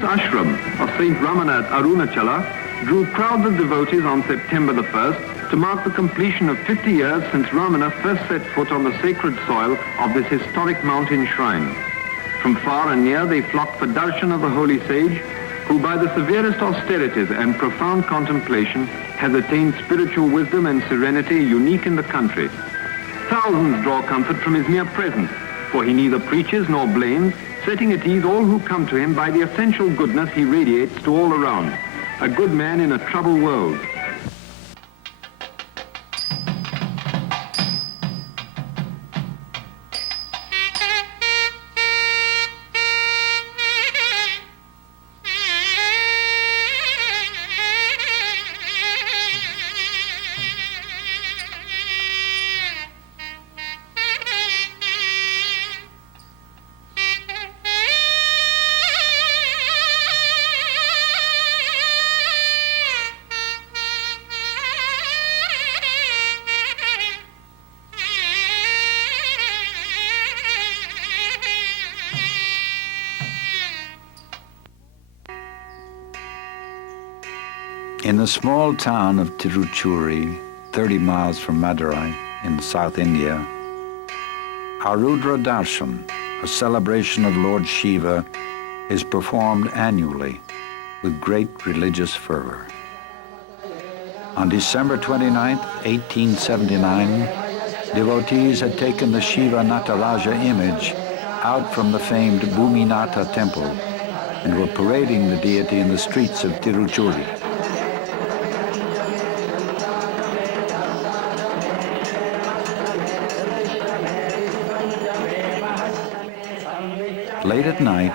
ashram of Sri Ramana at Arunachala drew crowds of devotees on September the 1st to mark the completion of 50 years since Ramana first set foot on the sacred soil of this historic mountain shrine. From far and near they flocked for darshan of the holy sage, who by the severest austerities and profound contemplation has attained spiritual wisdom and serenity unique in the country. Thousands draw comfort from his mere presence, for he neither preaches nor blames, setting at ease all who come to him by the essential goodness he radiates to all around. A good man in a troubled world. In the small town of Tiruchuri, 30 miles from Madurai in South India, Rudra-Darshan, a celebration of Lord Shiva, is performed annually with great religious fervor. On December 29, 1879, devotees had taken the Shiva Nataraja image out from the famed Bhuminatha temple and were parading the deity in the streets of Tiruchuri. Late at night,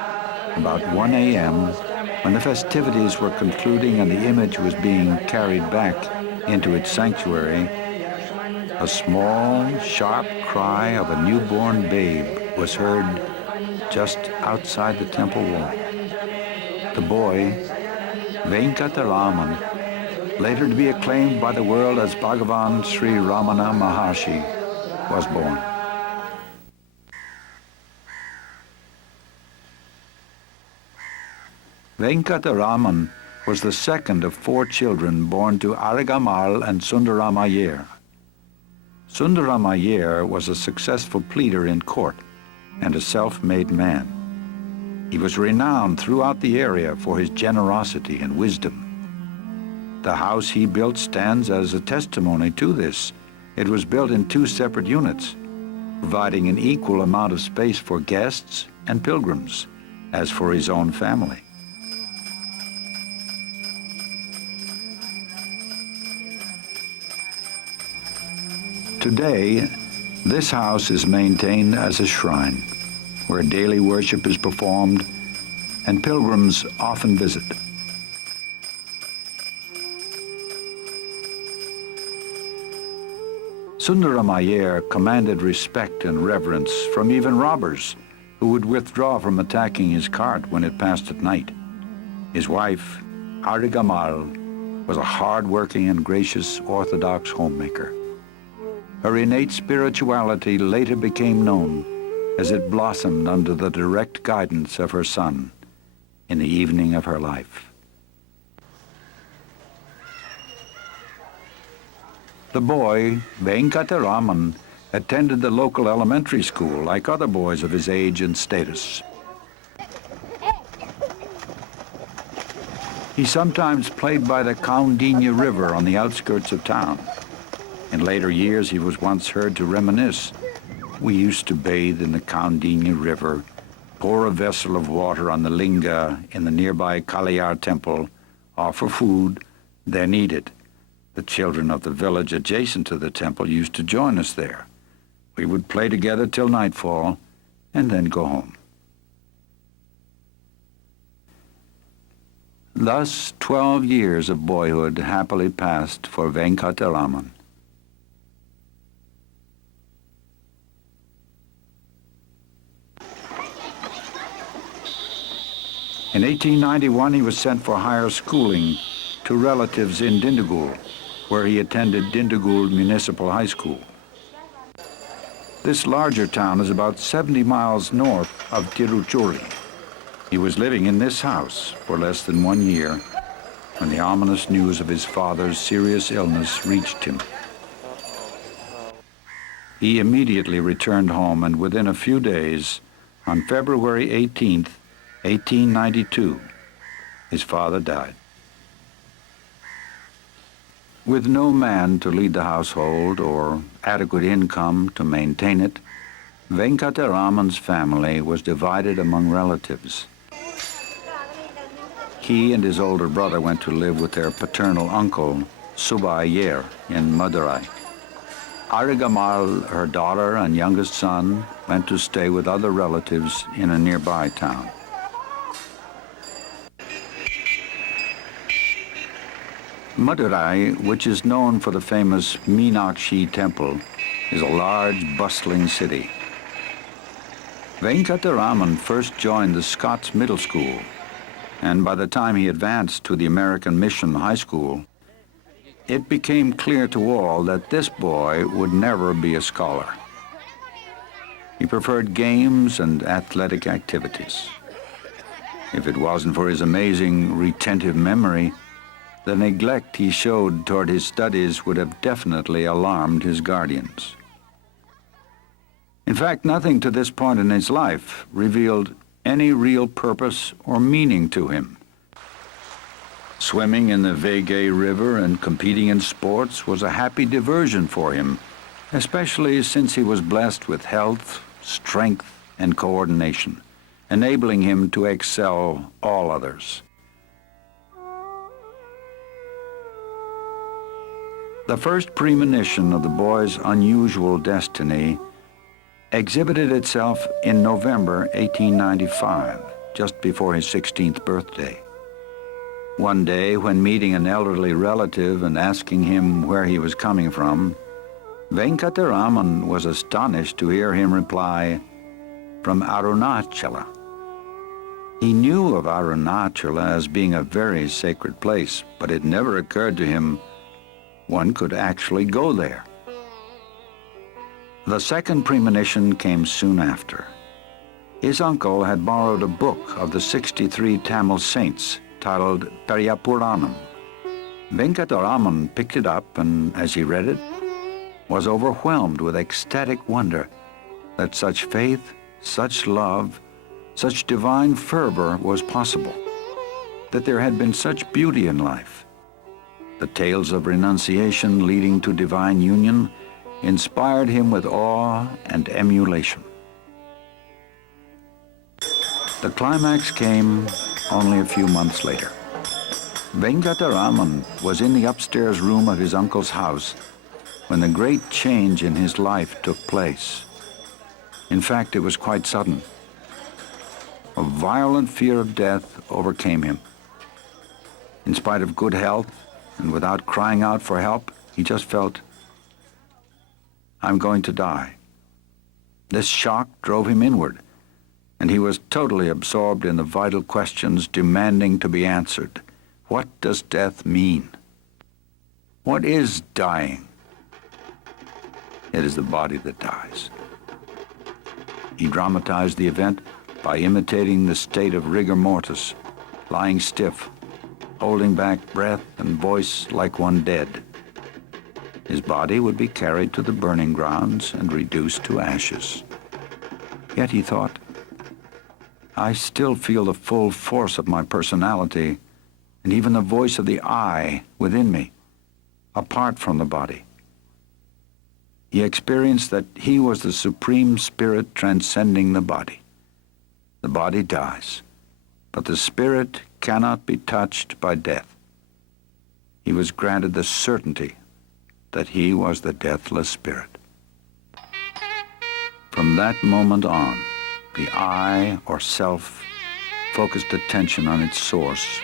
about 1 a.m., when the festivities were concluding and the image was being carried back into its sanctuary, a small, sharp cry of a newborn babe was heard just outside the temple wall. The boy, Venkataraman, later to be acclaimed by the world as Bhagavan Sri Ramana Maharshi, was born. Venkataraman was the second of 4 children born to Aragamal and Sundarama-Iyer. Sundarama-Iyer was a successful pleader in court and a self-made man. He was renowned throughout the area for his generosity and wisdom. The house he built stands as a testimony to this. It was built in 2 separate units, providing an equal amount of space for guests and pilgrims, as for his own family. Today, this house is maintained as a shrine where daily worship is performed and pilgrims often visit. Sundarama-Iyer commanded respect and reverence from even robbers who would withdraw from attacking his cart when it passed at night. His wife, Aragamal, was a hard-working and gracious Orthodox homemaker. Her innate spirituality later became known as it blossomed under the direct guidance of her son in the evening of her life. The boy, Venkataraman, attended the local elementary school like other boys of his age and status. He sometimes played by the Kaundinya River on the outskirts of town. In later years, he was once heard to reminisce. We used to bathe in the Kaundinya River, pour a vessel of water on the linga in the nearby Kaliyar temple, offer food, then eat it. The children of the village adjacent to the temple used to join us there. We would play together till nightfall and then go home. Thus, 12 years of boyhood happily passed for Venkataraman. In 1891, he was sent for higher schooling to relatives in Dindigul, where he attended Dindigul Municipal High School. This larger town is about 70 miles north of Tiruchuri. He was living in this house for less than 1 year when the ominous news of his father's serious illness reached him. He immediately returned home, and within a few days, on February 18th, 1892, his father died. With no man to lead the household or adequate income to maintain it, Venkataraman's family was divided among relatives. He and his older brother went to live with their paternal uncle, Subba Iyer, in Madurai. Arigamal, her daughter and youngest son, went to stay with other relatives in a nearby town. Madurai, which is known for the famous Meenakshi temple, is a large, bustling city. Venkataraman first joined the Scots Middle School, and by the time he advanced to the American Mission High School, it became clear to all that this boy would never be a scholar. He preferred games and athletic activities. If it wasn't for his amazing retentive memory, the neglect he showed toward his studies would have definitely alarmed his guardians. In fact, nothing to this point in his life revealed any real purpose or meaning to him. Swimming in the Vega River and competing in sports was a happy diversion for him, especially since he was blessed with health, strength, and coordination, enabling him to excel all others. The first premonition of the boy's unusual destiny exhibited itself in November 1895, just before his 16th birthday. One day, when meeting an elderly relative and asking him where he was coming from, Venkataraman was astonished to hear him reply, "From Arunachala." He knew of Arunachala as being a very sacred place, but it never occurred to him one could actually go there. The second premonition came soon after. His uncle had borrowed a book of the 63 Tamil saints titled Periyapuranam. Venkataraman picked it up and, as he read it, was overwhelmed with ecstatic wonder that such faith, such love, such divine fervor was possible, that there had been such beauty in life. The tales of renunciation leading to divine union inspired him with awe and emulation. The climax came only a few months later. Venkataraman was in the upstairs room of his uncle's house when the great change in his life took place. In fact, it was quite sudden. A violent fear of death overcame him. In spite of good health and without crying out for help, he just felt, "I'm going to die." This shock drove him inward, and he was totally absorbed in the vital questions demanding to be answered. What does death mean? What is dying? It is the body that dies. He dramatized the event by imitating the state of rigor mortis, lying stiff, holding back breath and voice like one dead. His body would be carried to the burning grounds and reduced to ashes. Yet he thought, I still feel the full force of my personality and even the voice of the I within me, apart from the body. He experienced that he was the supreme spirit transcending the body. The body dies, but the spirit cannot be touched by death. He was granted the certainty that he was the deathless spirit. From that moment on, the I, or self, focused attention on its source,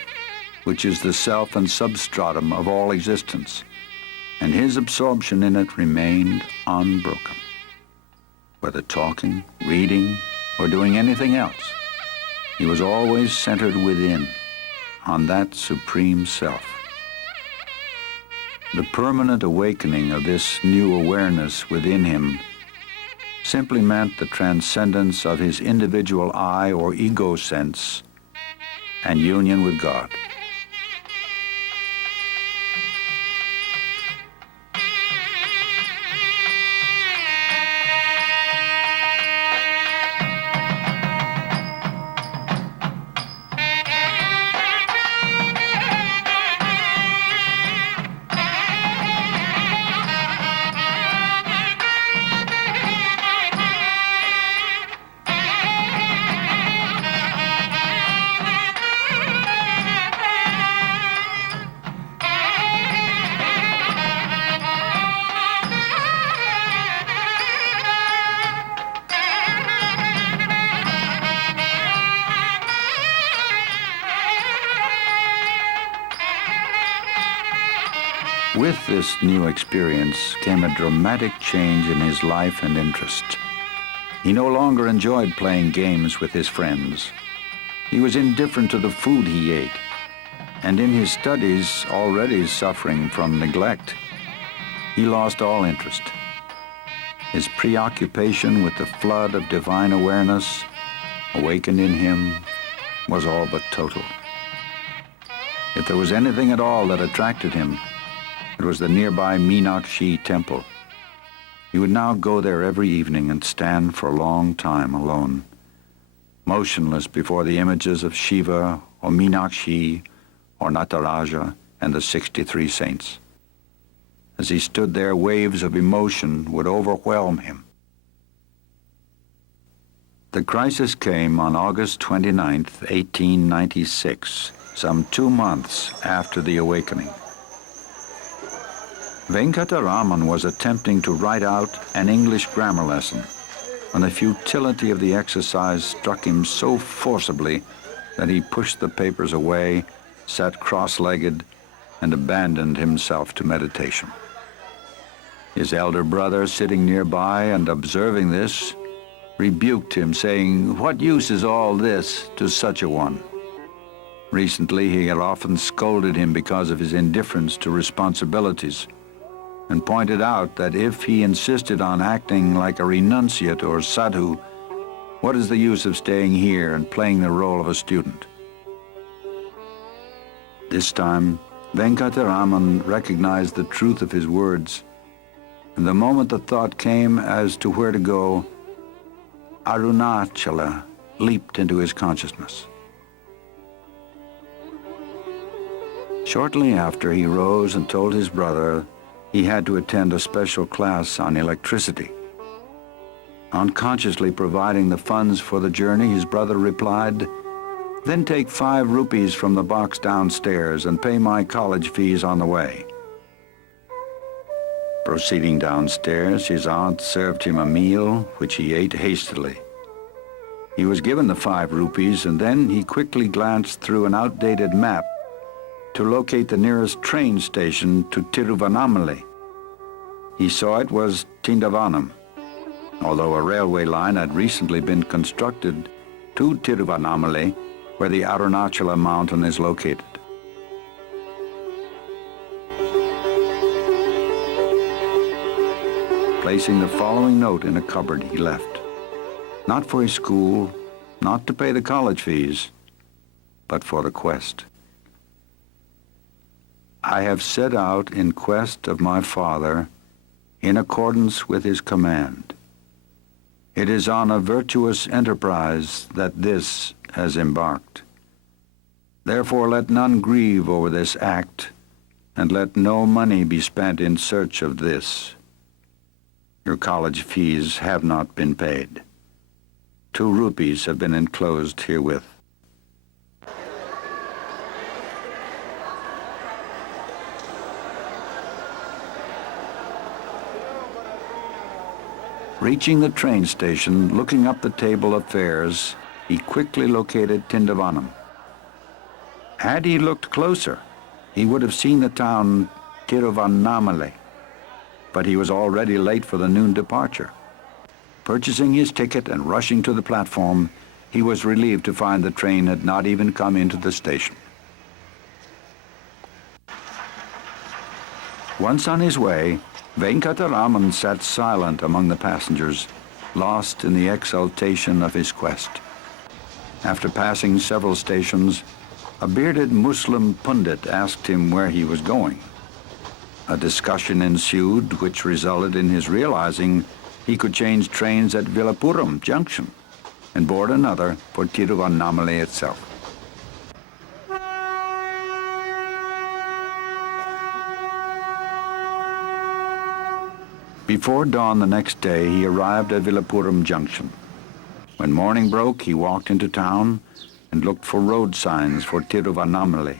which is the self and substratum of all existence, and his absorption in it remained unbroken. Whether talking, reading, or doing anything else, he was always centered within, on that supreme self. The permanent awakening of this new awareness within him simply meant the transcendence of his individual I or ego sense and union with God. With this new experience came a dramatic change in his life and interest. He no longer enjoyed playing games with his friends. He was indifferent to the food he ate, and in his studies, already suffering from neglect, he lost all interest. His preoccupation with the flood of divine awareness awakened in him was all but total. If there was anything at all that attracted him, it was the nearby Meenakshi temple. He would now go there every evening and stand for a long time alone, motionless before the images of Shiva or Meenakshi or Nataraja and the 63 saints. As he stood there, waves of emotion would overwhelm him. The crisis came on August 29th, 1896, some 2 months after the awakening. Venkataraman was attempting to write out an English grammar lesson when the futility of the exercise struck him so forcibly that he pushed the papers away, sat cross-legged, and abandoned himself to meditation. His elder brother, sitting nearby and observing this, rebuked him, saying, "What use is all this to such a one?" Recently, he had often scolded him because of his indifference to responsibilities, and pointed out that if he insisted on acting like a renunciate or sadhu, what is the use of staying here and playing the role of a student? This time, Venkataraman recognized the truth of his words, and the moment the thought came as to where to go, Arunachala leaped into his consciousness. Shortly after, he rose and told his brother he had to attend a special class on electricity. Unconsciously providing the funds for the journey, his brother replied, "Then take 5 rupees from the box downstairs and pay my college fees on the way." Proceeding downstairs, his aunt served him a meal, which he ate hastily. He was given the 5 rupees, and then he quickly glanced through an outdated map to locate the nearest train station to Tiruvannamalai. He saw it was Tindavanam, although a railway line had recently been constructed to Tiruvannamalai, where the Arunachala mountain is located. Placing the following note in a cupboard, he left, not for his school, not to pay the college fees, but for the quest. "I have set out in quest of my Father in accordance with his command. It is on a virtuous enterprise that this has embarked. Therefore let none grieve over this act, and let no money be spent in search of this. Your college fees have not been paid. 2 rupees have been enclosed herewith." Reaching the train station, looking up the table of fares, he quickly located Tindavanam. Had he looked closer, he would have seen the town Tiruvannamalai, but he was already late for the noon departure. Purchasing his ticket and rushing to the platform, he was relieved to find the train had not even come into the station. Once on his way, Venkataraman sat silent among the passengers, lost in the exaltation of his quest. After passing several stations, A bearded Muslim pundit asked him where he was going. A discussion ensued which resulted in his realizing he could change trains at Villapuram Junction and board another for Tiruvannamalai itself. Before dawn the next day, he arrived at Villapuram Junction. When morning broke, he walked into town and looked for road signs for Tiruvannamalai,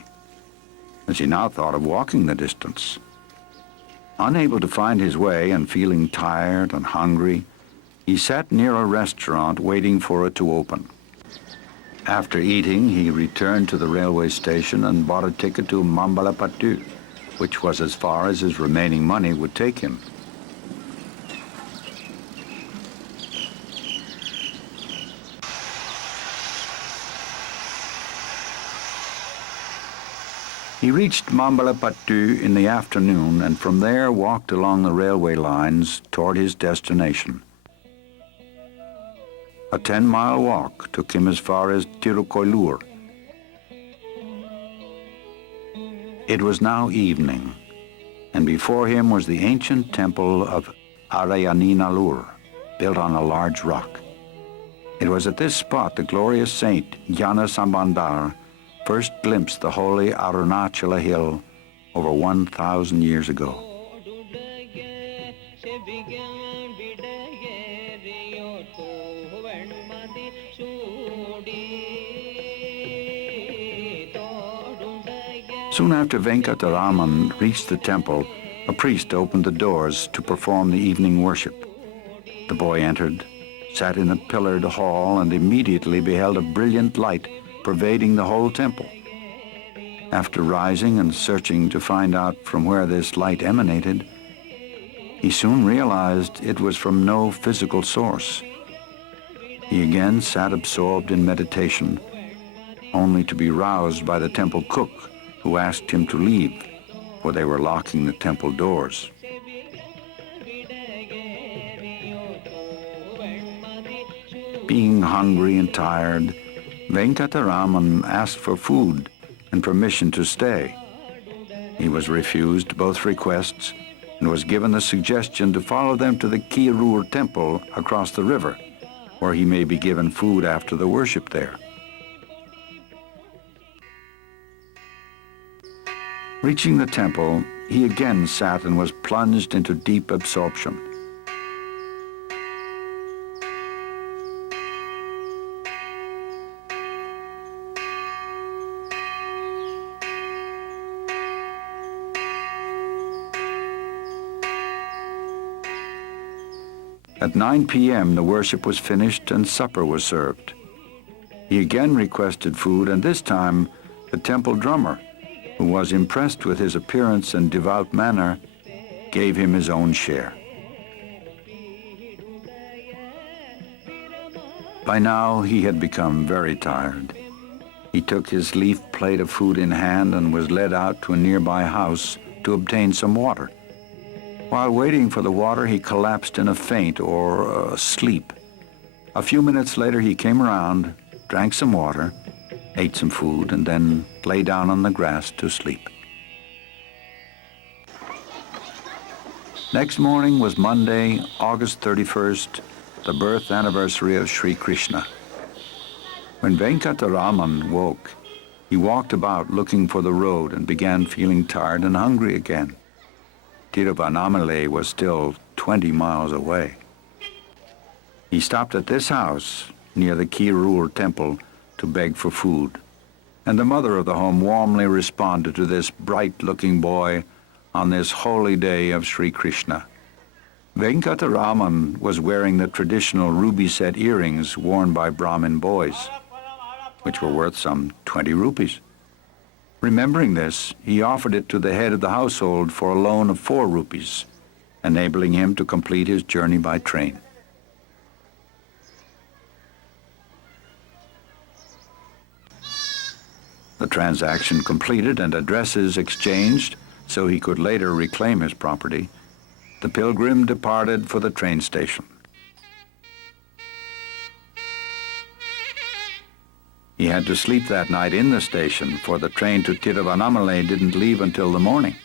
as he now thought of walking the distance. Unable to find his way and feeling tired and hungry, he sat near a restaurant waiting for it to open. After eating, he returned to the railway station and bought a ticket to Mambalapattu, which was as far as his remaining money would take him. He reached Mambalapattu in the afternoon and from there walked along the railway lines toward his destination. A 10-mile walk took him as far as Tirukkoilur. It was now evening, and before him was the ancient temple of Arayaninallur, built on a large rock. It was at this spot the glorious saint Jnana Sambandar first glimpsed the holy Arunachala hill over 1,000 years ago. Soon after Venkataraman reached the temple, a priest opened the doors to perform the evening worship. The boy entered, sat in a pillared hall, and immediately beheld a brilliant light pervading the whole temple. After rising and searching to find out from where this light emanated, he soon realized it was from no physical source. He again sat absorbed in meditation, only to be roused by the temple cook, who asked him to leave, for they were locking the temple doors. Being hungry and tired, Venkataraman asked for food and permission to stay. He was refused both requests and was given the suggestion to follow them to the Kirur temple across the river, where he may be given food after the worship there. Reaching the temple, he again sat and was plunged into deep absorption. At 9 p.m., the worship was finished and supper was served. He again requested food, and this time the temple drummer, who was impressed with his appearance and devout manner, gave him his own share. By now, he had become very tired. He took his leaf plate of food in hand and was led out to a nearby house to obtain some water. While waiting for the water, he collapsed in a faint or sleep. A few minutes later, he came around, drank some water, ate some food, and then lay down on the grass to sleep. Next morning was Monday, August 31st, the birth anniversary of Sri Krishna. When Venkataraman woke, he walked about looking for the road and began feeling tired and hungry again. Tiruvannamalai was still 20 miles away. He stopped at this house near the Kirur temple to beg for food, and the mother of the home warmly responded to this bright-looking boy on this holy day of Sri Krishna. Venkataraman was wearing the traditional ruby-set earrings worn by Brahmin boys, which were worth some 20 rupees. Remembering this, he offered it to the head of the household for a loan of 4 rupees, enabling him to complete his journey by train. The transaction completed and addresses exchanged so he could later reclaim his property, the pilgrim departed for the train station. He had to sleep that night in the station, for the train to Tiruvannamalai didn't leave until the morning.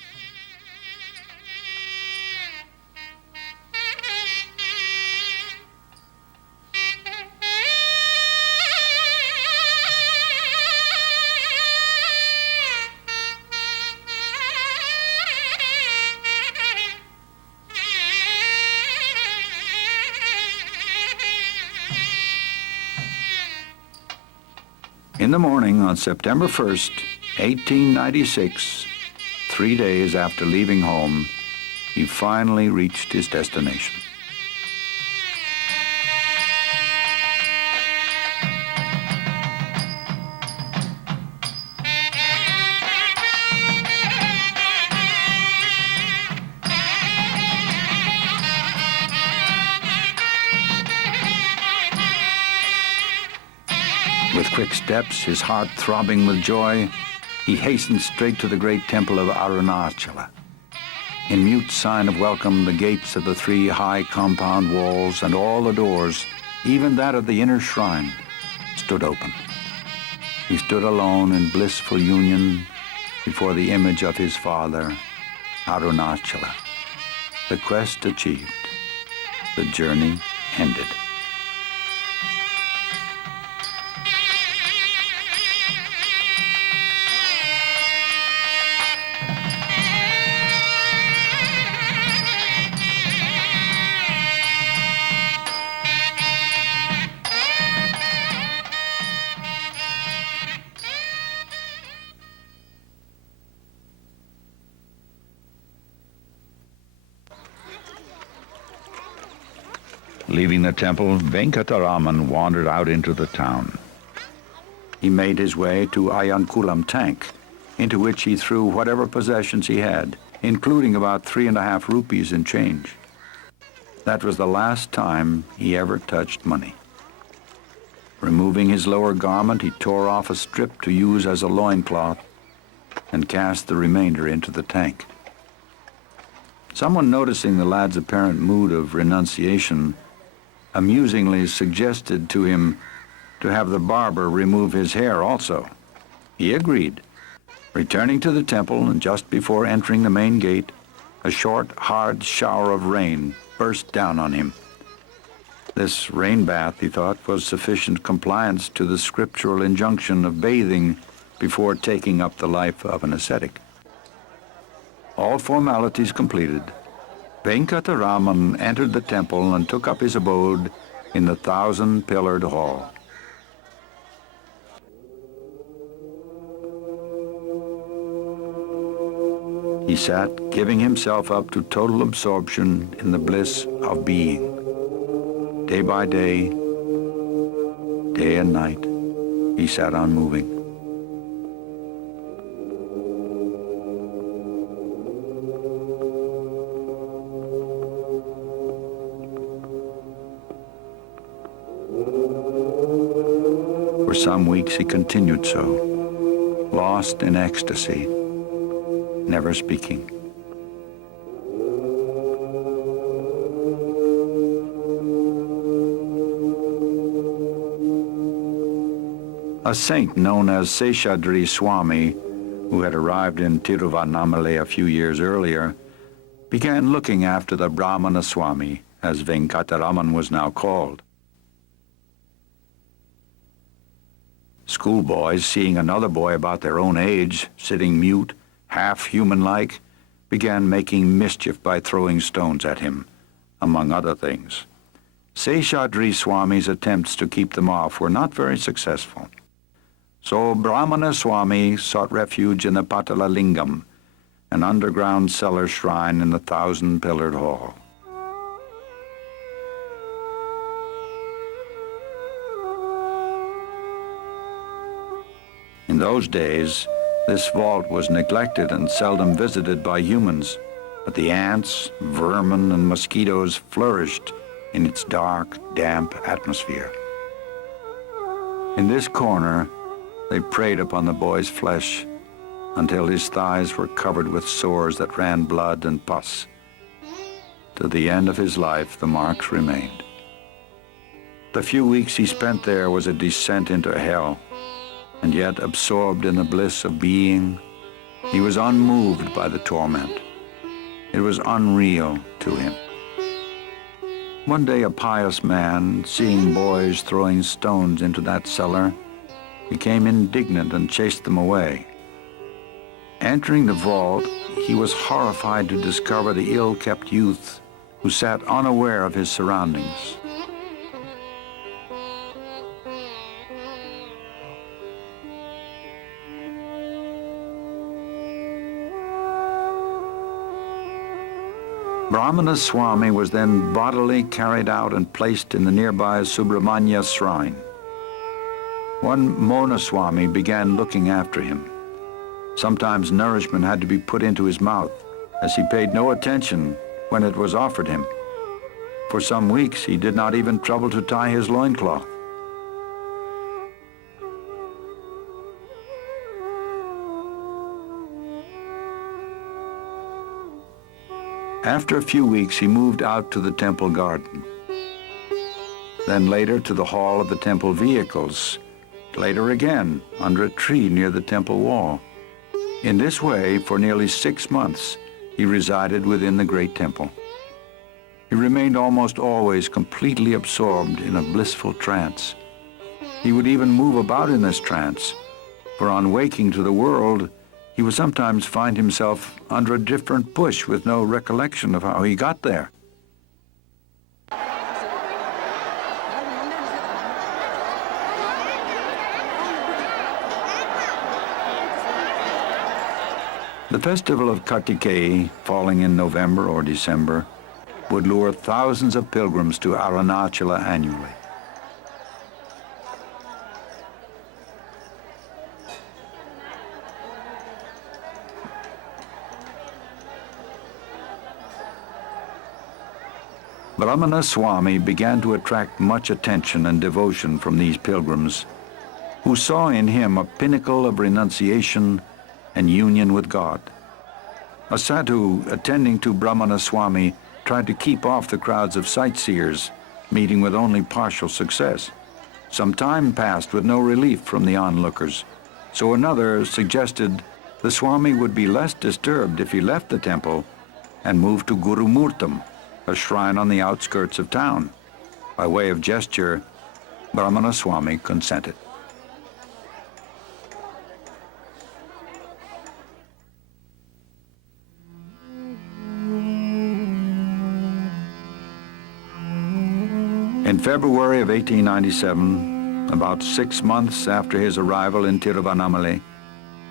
In the morning on September 1st, 1896, 3 days after leaving home, he finally reached his destination. With quick steps, his heart throbbing with joy, he hastened straight to the great temple of Arunachala. In mute sign of welcome, the gates of the 3 high compound walls and all the doors, even that of the inner shrine, stood open. He stood alone in blissful union before the image of his father, Arunachala. The quest achieved, the journey ended. Leaving the temple, Venkataraman wandered out into the town. He made his way to Ayankulam tank, into which he threw whatever possessions he had, including about 3.5 rupees in change. That was the last time he ever touched money. Removing his lower garment, he tore off a strip to use as a loincloth and cast the remainder into the tank. Someone, noticing the lad's apparent mood of renunciation, amusingly suggested to him to have the barber remove his hair also. He agreed. Returning to the temple, and just before entering the main gate, a short, hard shower of rain burst down on him. This rain bath, he thought, was sufficient compliance to the scriptural injunction of bathing before taking up the life of an ascetic. All formalities completed, Venkataraman entered the temple and took up his abode in the 1,000-pillared hall. He sat, giving himself up to total absorption in the bliss of being. Day by day, day and night, he sat unmoving. For some weeks he continued so, lost in ecstasy, never speaking. A saint known as Seshadri-Swami, who had arrived in Tiruvannamalai a few years earlier, began looking after the Brahmana Swami, as Venkataraman was now called. Schoolboys, seeing another boy about their own age, sitting mute, half human-like, began making mischief by throwing stones at him, among other things. Seshadri-Swami's attempts to keep them off were not very successful. So Brahmana Swami sought refuge in the Patala Lingam, an underground cellar shrine in the 1,000-pillared hall. In those days, this vault was neglected and seldom visited by humans, but the ants, vermin, and mosquitoes flourished in its dark, damp atmosphere. In this corner, they preyed upon the boy's flesh until his thighs were covered with sores that ran blood and pus. To the end of his life, the marks remained. The few weeks he spent there was a descent into hell, and yet absorbed in the bliss of being, he was unmoved by the torment. It was unreal to him. One day a pious man, seeing boys throwing stones into that cellar, became indignant and chased them away. Entering the vault, he was horrified to discover the ill-kept youth who sat unaware of his surroundings. Brahmana Swami was then bodily carried out and placed in the nearby Subramanya shrine. One Mona Swami began looking after him. Sometimes nourishment had to be put into his mouth, as he paid no attention when it was offered him. For some weeks, he did not even trouble to tie his loincloth. After a few weeks, he moved out to the temple garden, then later to the hall of the temple vehicles, later again under a tree near the temple wall. In this way, for nearly 6 months, he resided within the great temple. He remained almost always completely absorbed in a blissful trance. He would even move about in this trance, for on waking to the world, he would sometimes find himself under a different bush with no recollection of how he got there. The festival of Kartikeya, falling in November or December, would lure thousands of pilgrims to Arunachala annually. Brahmana Swami began to attract much attention and devotion from these pilgrims, who saw in him a pinnacle of renunciation and union with God. A sadhu attending to Brahmana Swami tried to keep off the crowds of sightseers, meeting with only partial success. Some time passed with no relief from the onlookers, so another suggested the Swami would be less disturbed if he left the temple and moved to Gurumurtam, a shrine on the outskirts of town. By way of gesture, Brahmana Swami consented. In February of 1897, about 6 months after his arrival in Tiruvannamalai,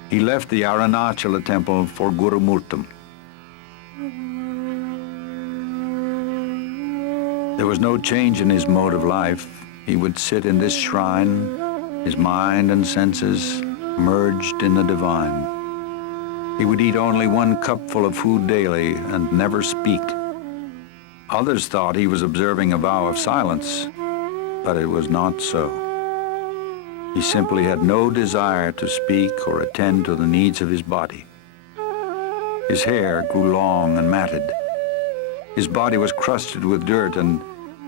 he left the Arunachala temple for Gurumurtam. There was no change in his mode of life. He would sit in this shrine, his mind and senses merged in the divine. He would eat only 1 cupful of food daily and never speak. Others thought he was observing a vow of silence, but it was not so. He simply had no desire to speak or attend to the needs of his body. His hair grew long and matted. His body was crusted with dirt, and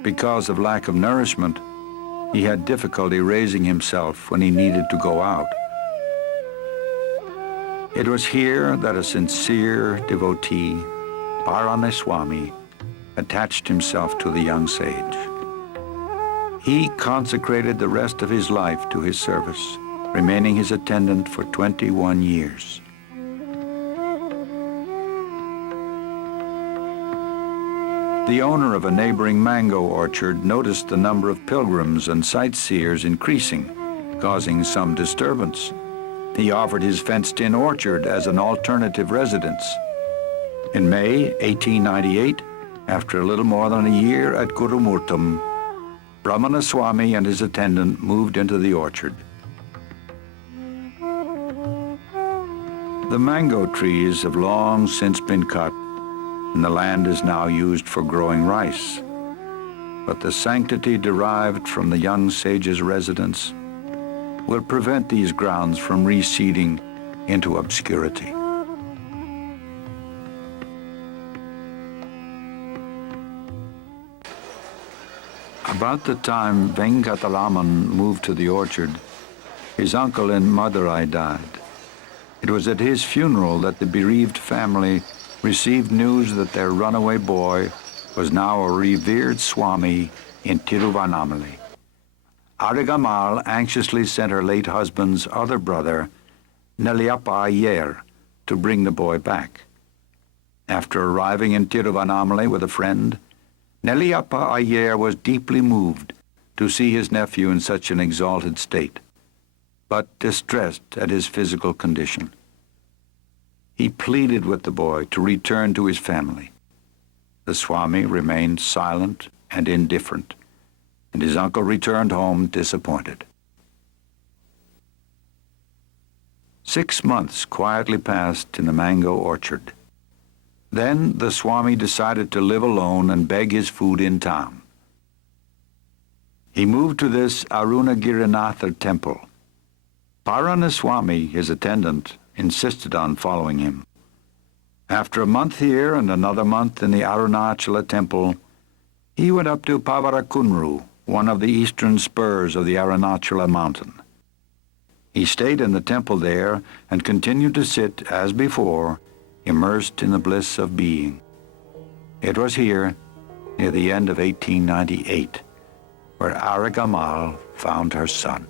because of lack of nourishment, he had difficulty raising himself when he needed to go out. It was here that a sincere devotee, Brahmana Swami, attached himself to the young sage. He consecrated the rest of his life to his service, remaining his attendant for 21 years. The owner of a neighboring mango orchard noticed the number of pilgrims and sightseers increasing, causing some disturbance. He offered his fenced-in orchard as an alternative residence. In May 1898, after a little more than a year at Gurumurtam, Brahmana Swami and his attendant moved into the orchard. The mango trees have long since been cut, and the land is now used for growing rice. But the sanctity derived from the young sage's residence will prevent these grounds from receding into obscurity. About the time Venkataraman moved to the orchard, his uncle in Madurai died. It was at his funeral that the bereaved family received news that their runaway boy was now a revered Swami in Tiruvannamalai. Arunachala anxiously sent her late husband's other brother, Neliyappa Iyer, to bring the boy back. After arriving in Tiruvannamalai with a friend, Neliyappa Iyer was deeply moved to see his nephew in such an exalted state, but distressed at his physical condition. He pleaded with the boy to return to his family. The Swami remained silent and indifferent, and his uncle returned home disappointed. 6 months quietly passed in the mango orchard. Then the Swami decided to live alone and beg his food in town. He moved to this Arunagirinatha temple. Paranaswami, his attendant, insisted on following him. After a month here and another month in the Arunachala temple, he went up to Pavarakunru, one of the eastern spurs of the Arunachala mountain. He stayed in the temple there and continued to sit, as before, immersed in the bliss of being. It was here, near the end of 1898, where Arunachala found her son.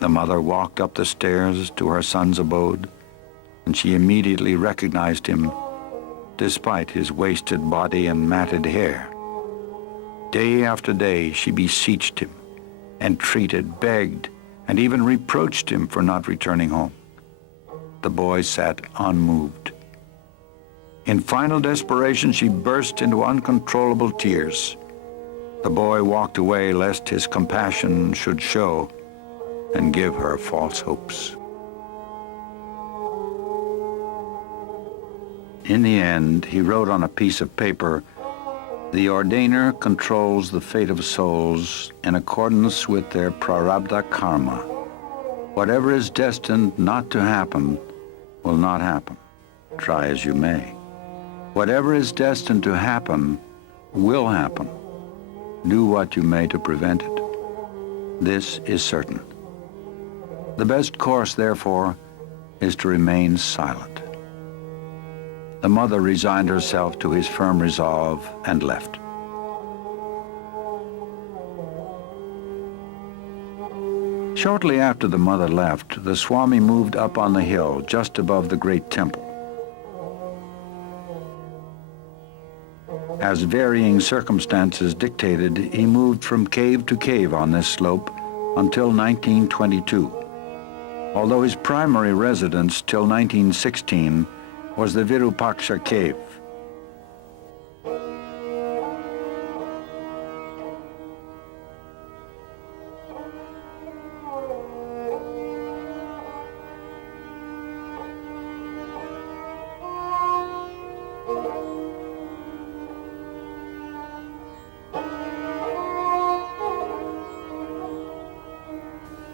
The mother walked up the stairs to her son's abode, and she immediately recognized him, despite his wasted body and matted hair. Day after day she beseeched him, entreated, begged, and even reproached him for not returning home. The boy sat unmoved. In final desperation, she burst into uncontrollable tears. The boy walked away lest his compassion should show and give her false hopes. In the end, he wrote on a piece of paper, "The ordainer controls the fate of souls in accordance with their prarabdha karma. Whatever is destined not to happen will not happen, try as you may. Whatever is destined to happen will happen. Do what you may to prevent it. This is certain. The best course, therefore, is to remain silent." The mother resigned herself to his firm resolve and left. Shortly after the mother left, the Swami moved up on the hill just above the great temple. As varying circumstances dictated, he moved from cave to cave on this slope until 1922, although his primary residence till 1916 was the Virupaksha cave.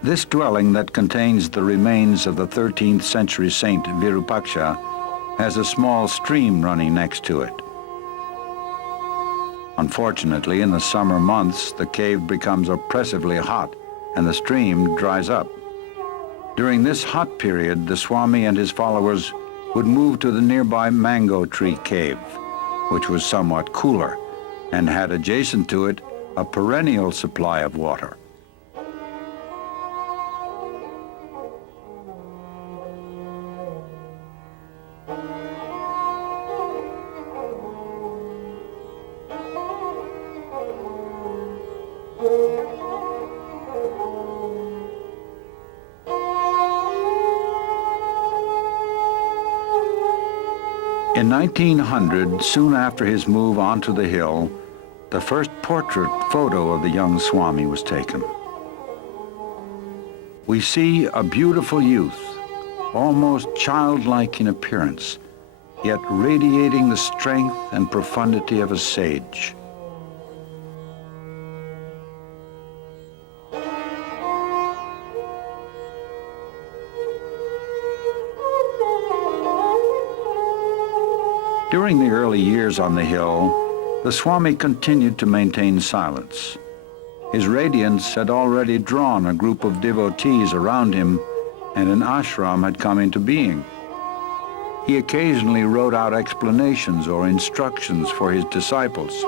This dwelling that contains the remains of the 13th century saint Virupaksha has a small stream running next to it. Unfortunately, in the summer months, the cave becomes oppressively hot and the stream dries up. During this hot period, the Swami and his followers would move to the nearby mango tree cave, which was somewhat cooler and had adjacent to it a perennial supply of water. In 1900, soon after his move onto the hill, the first portrait photo of the young Swami was taken. We see a beautiful youth, almost childlike in appearance, yet radiating the strength and profundity of a sage. During the early years on the hill, The Swami continued to maintain silence. His radiance had already drawn a group of devotees around him, and an ashram had come into being. He occasionally wrote out explanations or instructions for his disciples,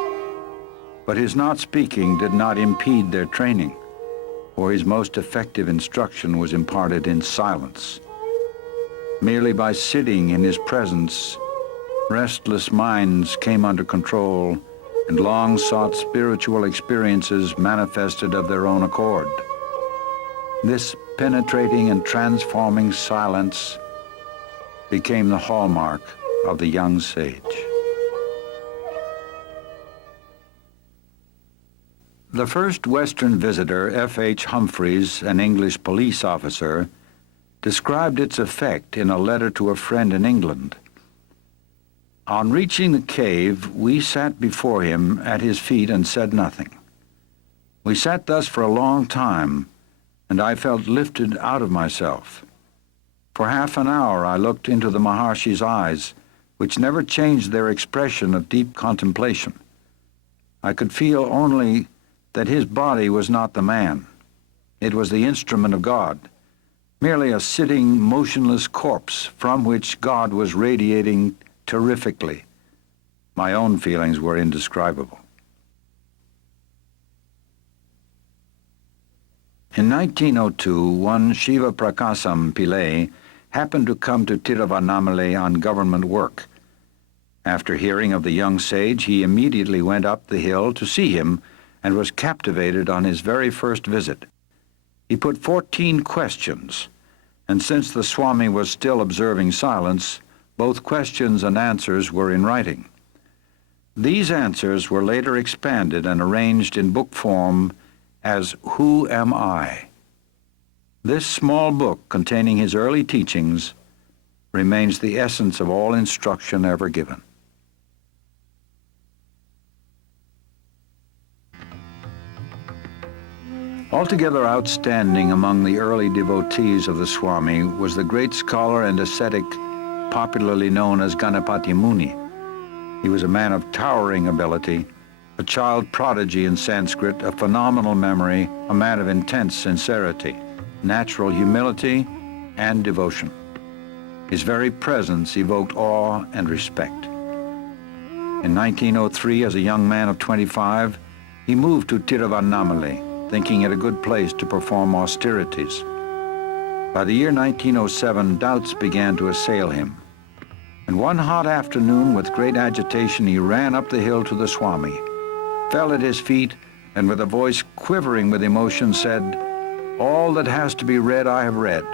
but his not speaking did not impede their training, for his most effective instruction was imparted in silence. Merely by sitting in his presence, restless minds came under control, and long-sought spiritual experiences manifested of their own accord. This penetrating and transforming silence became the hallmark of the young sage. The first Western visitor, F.H. Humphreys, an English police officer, described its effect in a letter to a friend in England. On reaching the cave, we sat before him at his feet and said nothing. We sat thus for a long time, and I felt lifted out of myself. For half an hour I looked into the Maharshi's eyes, which never changed their expression of deep contemplation. I could feel only that his body was not the man. It was the instrument of God, merely a sitting, motionless corpse from which God was radiating terrifically. My own feelings were indescribable. In 1902, one Shiva Prakasam Pillai happened to come to Tiruvannamalai on government work. After hearing of the young sage, he immediately went up the hill to see him and was captivated on his very first visit. He put 14 questions, and since the Swami was still observing silence, both questions and answers were in writing. These answers were later expanded and arranged in book form as Who Am I? This small book containing his early teachings remains the essence of all instruction ever given. Altogether outstanding among the early devotees of the Swami was the great scholar and ascetic popularly known as Ganapati Muni. He was a man of towering ability, a child prodigy in Sanskrit, a phenomenal memory, a man of intense sincerity, natural humility, and devotion. His very presence evoked awe and respect. In 1903, as a young man of 25, he moved to Tiruvannamalai, thinking it a good place to perform austerities. By the year 1907, doubts began to assail him. And one hot afternoon, with great agitation, he ran up the hill to the Swami, fell at his feet, and with a voice quivering with emotion said, "All that has to be read I have read.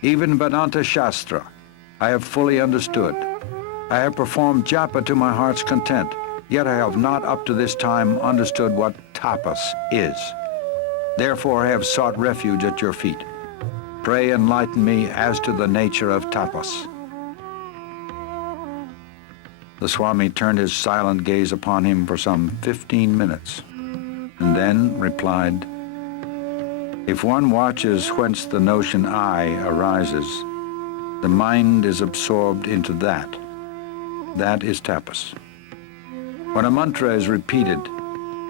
Even Vedanta Shastra I have fully understood. I have performed japa to my heart's content, yet I have not up to this time understood what tapas is. Therefore I have sought refuge at your feet. Pray enlighten me as to the nature of tapas." The Swami turned his silent gaze upon him for some 15 minutes, and then replied, "If one watches whence the notion I arises, the mind is absorbed into that. That is tapas. When a mantra is repeated,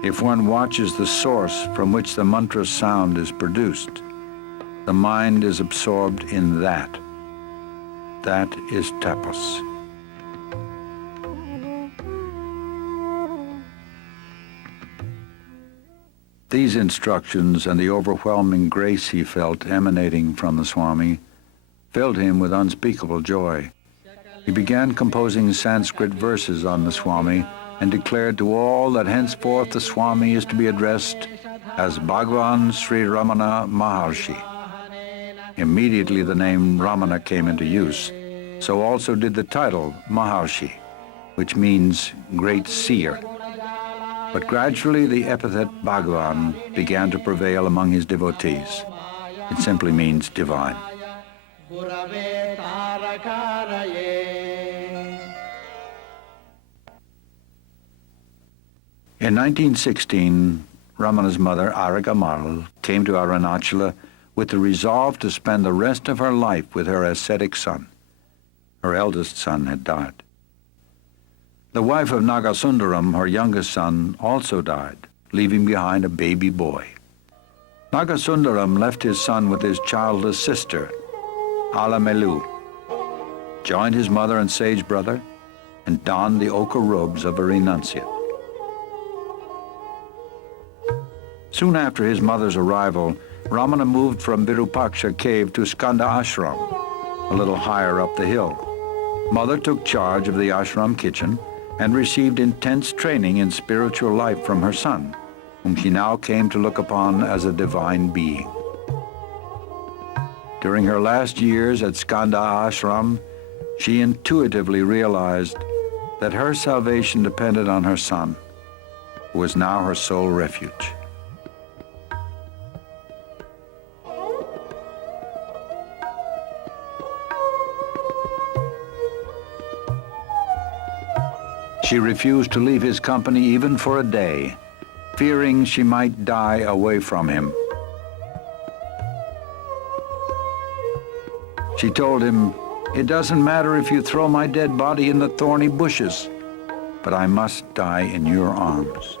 if one watches the source from which the mantra's sound is produced, the mind is absorbed in that. That is tapas." These instructions and the overwhelming grace he felt emanating from the Swami filled him with unspeakable joy. He began composing Sanskrit verses on the Swami and declared to all that henceforth the Swami is to be addressed as Bhagavan Sri Ramana Maharshi. Immediately the name Ramana came into use, so also did the title Maharshi, which means great seer. But gradually the epithet Bhagavan began to prevail among his devotees. It simply means divine. In 1916, Ramana's mother, Arunachala, came to Arunachala with the resolve to spend the rest of her life with her ascetic son. Her eldest son had died. The wife of Nagasundaram, her youngest son, also died, leaving behind a baby boy. Nagasundaram left his son with his childless sister, Alamelu, joined his mother and sage brother, and donned the ochre robes of a renunciate. Soon after his mother's arrival, Ramana moved from Virupaksha cave to Skanda ashram, a little higher up the hill. Mother took charge of the ashram kitchen and received intense training in spiritual life from her son, whom she now came to look upon as a divine being. During her last years at Skanda ashram, she intuitively realized that her salvation depended on her son, who was now her sole refuge. She refused to leave his company even for a day, fearing she might die away from him. She told him, "It doesn't matter if you throw my dead body in the thorny bushes, but I must die in your arms."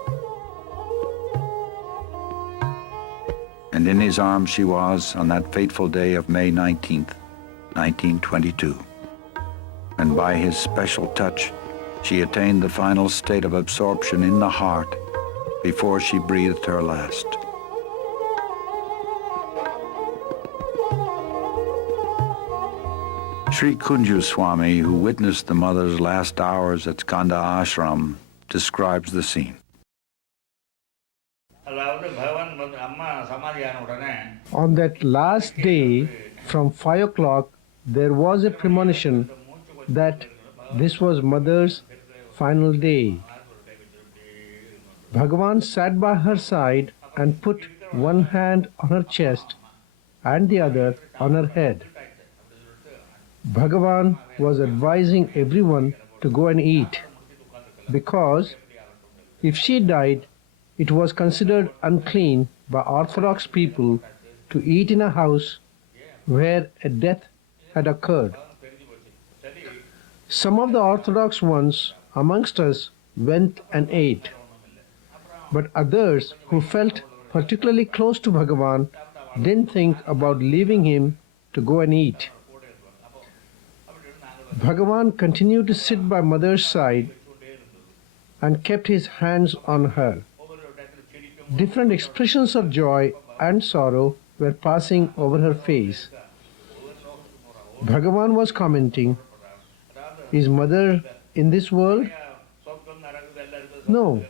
And in his arms she was on that fateful day of May 19th, 1922. And by his special touch, she attained the final state of absorption in the heart before she breathed her last. Sri Kunju Swami, who witnessed the mother's last hours at Skanda ashram, describes the scene. On that last day, from 5 o'clock, there was a premonition that this was Mother's final day. Bhagavan sat by her side and put one hand on her chest and the other on her head. Bhagavan was advising everyone to go and eat, because if she died, it was considered unclean by Orthodox people to eat in a house where a death had occurred. Some of the Orthodox ones amongst us went and ate, but others who felt particularly close to Bhagavan didn't think about leaving him to go and eat. Bhagavan continued to sit by Mother's side and kept his hands on her. Different expressions of joy and sorrow were passing over her face. Bhagavan was commenting, "Is Mother in this world? No.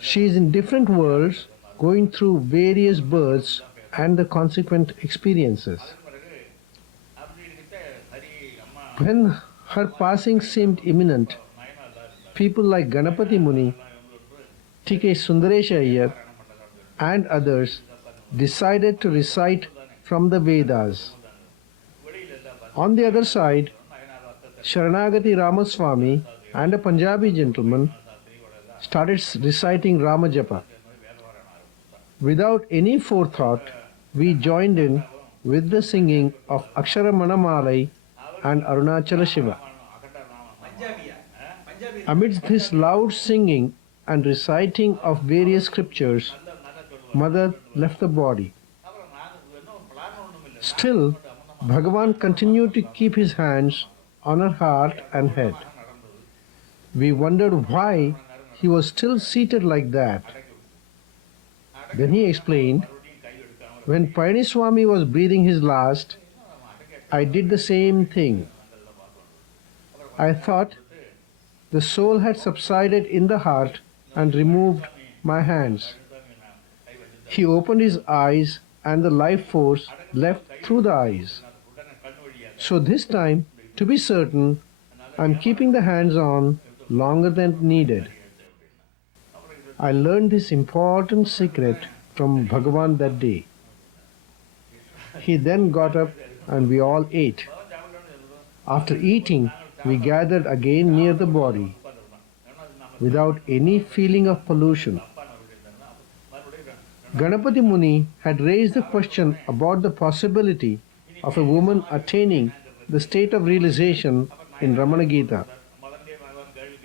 She is in different worlds, going through various births and the consequent experiences." When her passing seemed imminent, people like Ganapati Muni, T.K. Sundaresha Iyer, and others decided to recite from the Vedas. On the other side, Sharanagati Ramaswamy and a Punjabi gentleman started reciting Ramajapa. Without any forethought, we joined in with the singing of Sri Ramana Maharshi and Arunachala Shiva. Amidst this loud singing and reciting of various scriptures, Mother left the body. Still, Bhagavan continued to keep his hands on her heart and head. We wondered why he was still seated like that. Then he explained, "When Painiswami was breathing his last, I did the same thing. I thought the soul had subsided in the heart and removed my hands. He opened his eyes and the life force left through the eyes. So this time, to be certain, I'm keeping the hands on longer than needed." I learned this important secret from Bhagavan that day. He then got up and we all ate. After eating, we gathered again near the body without any feeling of pollution. Ganapati Muni had raised the question about the possibility of a woman attaining the state of realization in Ramana Gita.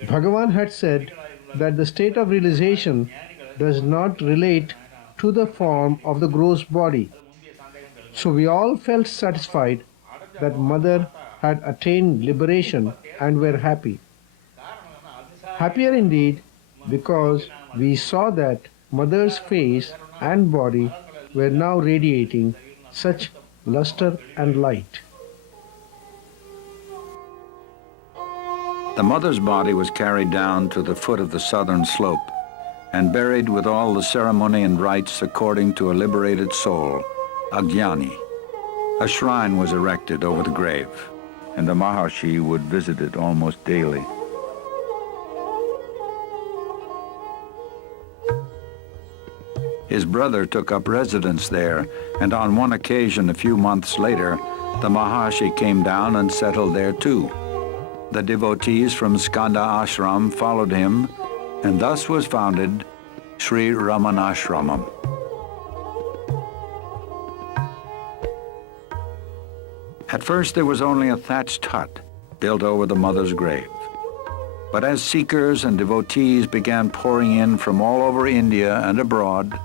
Bhagavan had said that the state of realization does not relate to the form of the gross body. So we all felt satisfied that Mother had attained liberation and were happy. Happier indeed because we saw that Mother's face and body were now radiating such luster and light. The mother's body was carried down to the foot of the southern slope and buried with all the ceremony and rites according to a liberated soul, Ajnani. A shrine was erected over the grave, and the Maharshi would visit it almost daily. His brother took up residence there, and on one occasion a few months later, the Maharshi came down and settled there too. The devotees from Skanda Ashram followed him, and thus was founded Sri Ramana Ashramam. At first there was only a thatched hut built over the mother's grave. But as seekers and devotees began pouring in from all over India and abroad,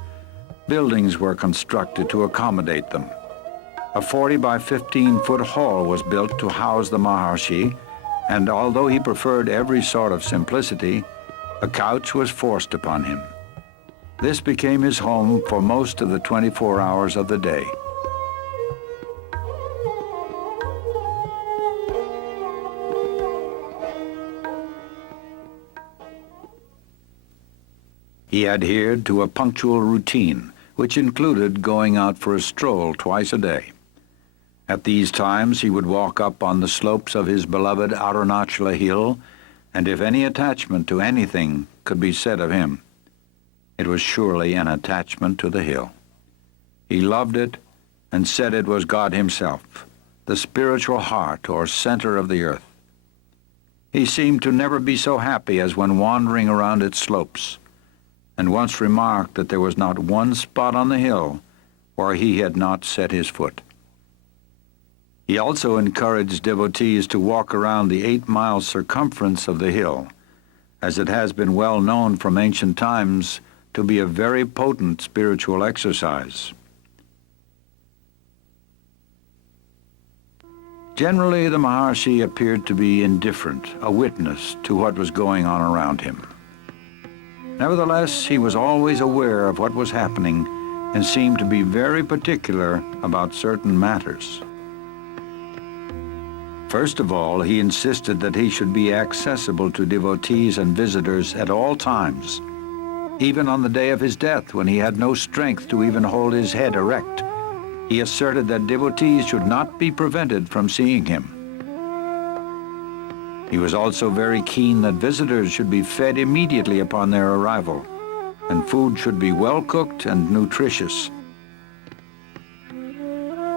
buildings were constructed to accommodate them. A 40 by 15-foot hall was built to house the Maharshi, and although he preferred every sort of simplicity, a couch was forced upon him. This became his home for most of the 24 hours of the day. He adhered to a punctual routine, which included going out for a stroll twice a day. At these times he would walk up on the slopes of his beloved Arunachala hill, and if any attachment to anything could be said of him, it was surely an attachment to the hill. He loved it and said it was God himself, the spiritual heart or center of the earth. He seemed to never be so happy as when wandering around its slopes, and once remarked that there was not one spot on the hill where he had not set his foot. He also encouraged devotees to walk around the 8-mile circumference of the hill, as it has been well known from ancient times to be a very potent spiritual exercise. Generally, the Maharshi appeared to be indifferent, a witness to what was going on around him. Nevertheless, he was always aware of what was happening and seemed to be very particular about certain matters. First of all, he insisted that he should be accessible to devotees and visitors at all times, even on the day of his death when he had no strength to even hold his head erect. He asserted that devotees should not be prevented from seeing him. He was also very keen that visitors should be fed immediately upon their arrival, and food should be well cooked and nutritious.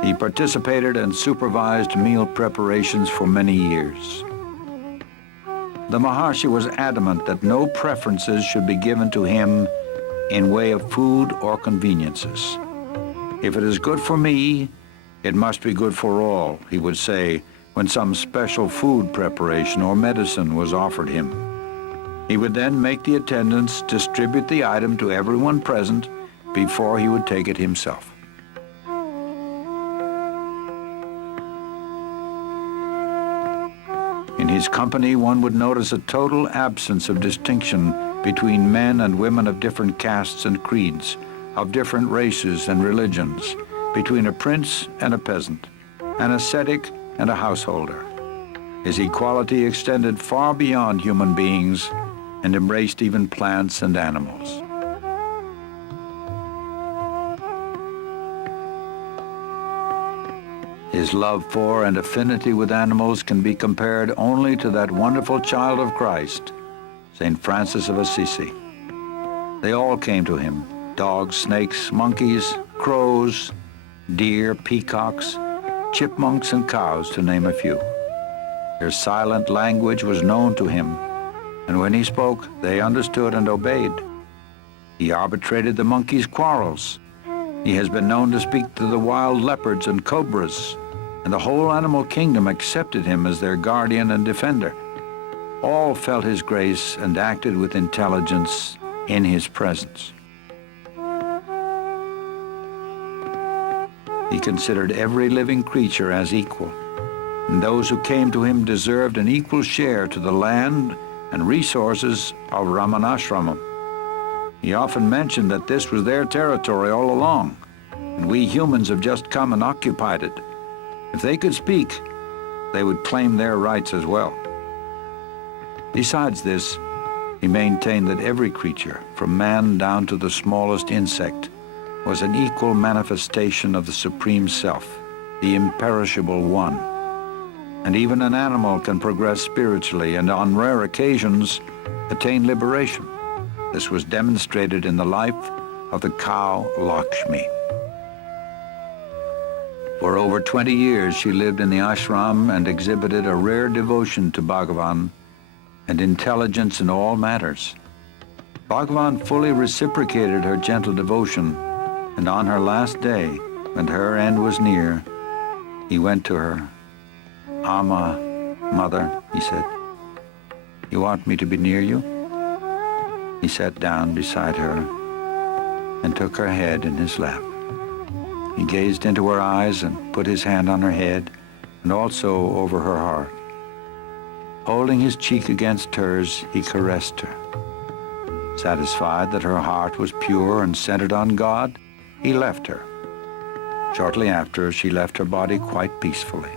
He participated and supervised meal preparations for many years. The Maharshi was adamant that no preferences should be given to him in way of food or conveniences. If it is good for me, it must be good for all, he would say when some special food preparation or medicine was offered him. He would then make the attendants distribute the item to everyone present before he would take it himself. In his company, one would notice a total absence of distinction between men and women of different castes and creeds, of different races and religions, between a prince and a peasant, an ascetic and a householder. His equality extended far beyond human beings and embraced even plants and animals. His love for and affinity with animals can be compared only to that wonderful child of Christ, St. Francis of Assisi. They all came to him, dogs, snakes, monkeys, crows, deer, peacocks, chipmunks, and cows, to name a few. Their silent language was known to him, and when he spoke, they understood and obeyed. He arbitrated the monkeys' quarrels. He has been known to speak to the wild leopards and cobras, and the whole animal kingdom accepted him as their guardian and defender. All felt his grace and acted with intelligence in his presence. He considered every living creature as equal, and those who came to him deserved an equal share to the land and resources of Ramanashramam. He often mentioned that this was their territory all along, and we humans have just come and occupied it. If they could speak, they would claim their rights as well. Besides this, he maintained that every creature, from man down to the smallest insect, was an equal manifestation of the Supreme Self, the imperishable One. And even an animal can progress spiritually and on rare occasions attain liberation. This was demonstrated in the life of the cow Lakshmi. For over 20 years she lived in the ashram and exhibited a rare devotion to Bhagavan and intelligence in all matters. Bhagavan fully reciprocated her gentle devotion, and on her last day, when her end was near, he went to her. "Amma, mother," he said, "you want me to be near you?" He sat down beside her and took her head in his lap. He gazed into her eyes and put his hand on her head and also over her heart. Holding his cheek against hers, he caressed her. Satisfied that her heart was pure and centered on God, he left her. Shortly after, she left her body quite peacefully.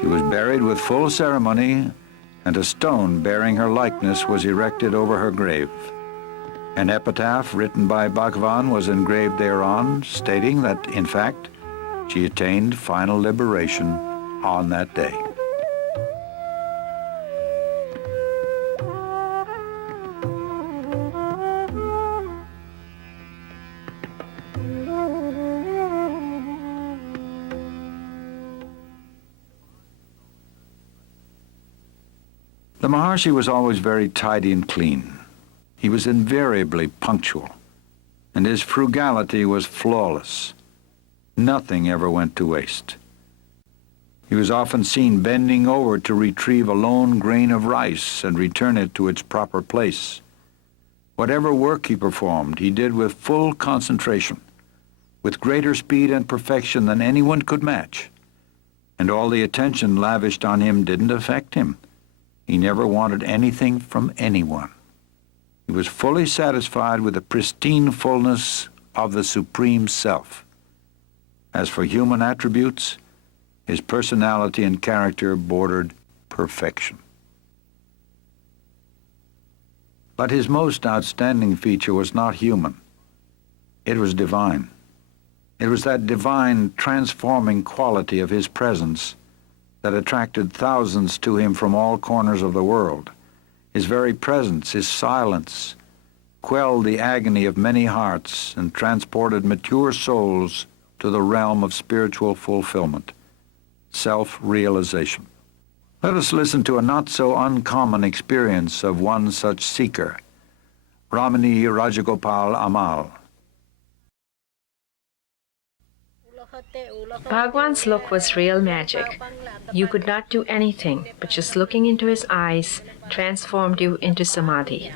She was buried with full ceremony, and a stone bearing her likeness was erected over her grave. An epitaph written by Bhagavan was engraved thereon, stating that, in fact, she attained final liberation on that day. The Maharshi was always very tidy and clean. He was invariably punctual, and his frugality was flawless. Nothing ever went to waste. He was often seen bending over to retrieve a lone grain of rice and return it to its proper place. Whatever work he performed, he did with full concentration, with greater speed and perfection than anyone could match. And all the attention lavished on him didn't affect him. He never wanted anything from anyone. He was fully satisfied with the pristine fullness of the Supreme Self. As for human attributes, his personality and character bordered perfection. But his most outstanding feature was not human. It was divine. It was that divine, transforming quality of his presence that attracted thousands to him from all corners of the world. His very presence, his silence, quelled the agony of many hearts and transported mature souls to the realm of spiritual fulfillment, self-realization. Let us listen to a not-so-uncommon experience of one such seeker, Ramani Rajagopal Amal. Bhagwan's look was real magic. You could not do anything, but just looking into his eyes transformed you into samadhi.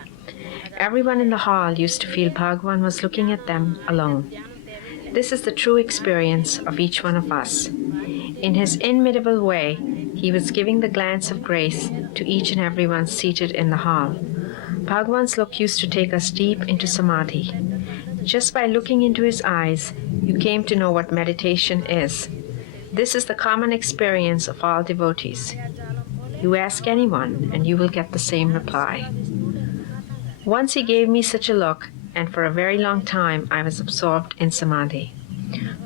Everyone in the hall used to feel Bhagwan was looking at them alone. This is the true experience of each one of us. In his inimitable way, he was giving the glance of grace to each and everyone seated in the hall. Bhagwan's look used to take us deep into samadhi. Just by looking into his eyes, you came to know what meditation is. This is the common experience of all devotees. You ask anyone, and you will get the same reply. Once he gave me such a look, and for a very long time I was absorbed in samadhi.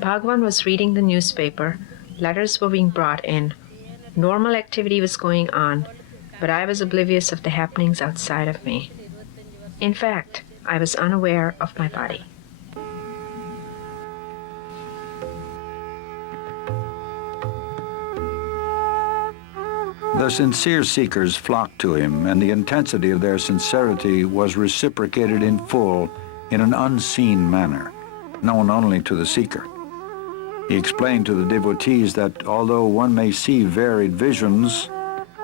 Bhagwan was reading the newspaper, letters were being brought in, normal activity was going on, but I was oblivious of the happenings outside of me. In fact, I was unaware of my body. The sincere seekers flocked to him, and the intensity of their sincerity was reciprocated in full in an unseen manner, known only to the seeker. He explained to the devotees that although one may see varied visions,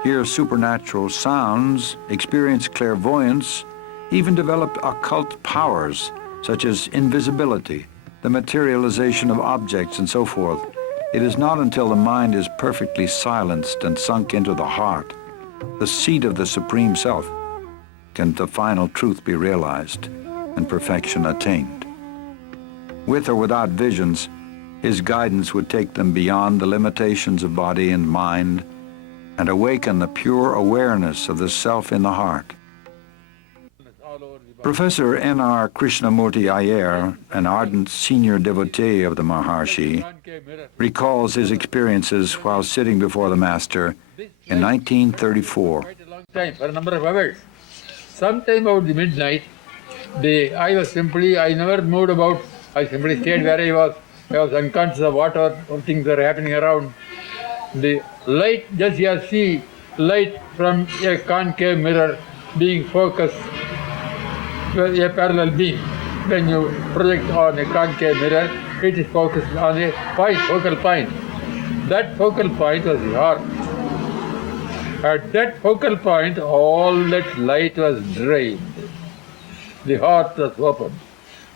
hear supernatural sounds, experience clairvoyance, even develop occult powers such as invisibility, the materialization of objects, and so forth, it is not until the mind is perfectly silenced and sunk into the heart, the seat of the Supreme Self, can the final truth be realized and perfection attained. With or without visions, his guidance would take them beyond the limitations of body and mind and awaken the pure awareness of the self in the heart. Professor N.R. Krishnamurti Iyer, an ardent senior devotee of the Maharshi, recalls his experiences while sitting before the Master in 1934. For a number of hours. Sometime about the midnight, I never moved about. I simply stayed where I was. I was unconscious of what things are happening around. The light, just you see light from a concave mirror being focused, a parallel beam. When you project on a concave mirror, it is focused on a point, focal point. That focal point was the heart. At that focal point, all that light was drained. The heart was open.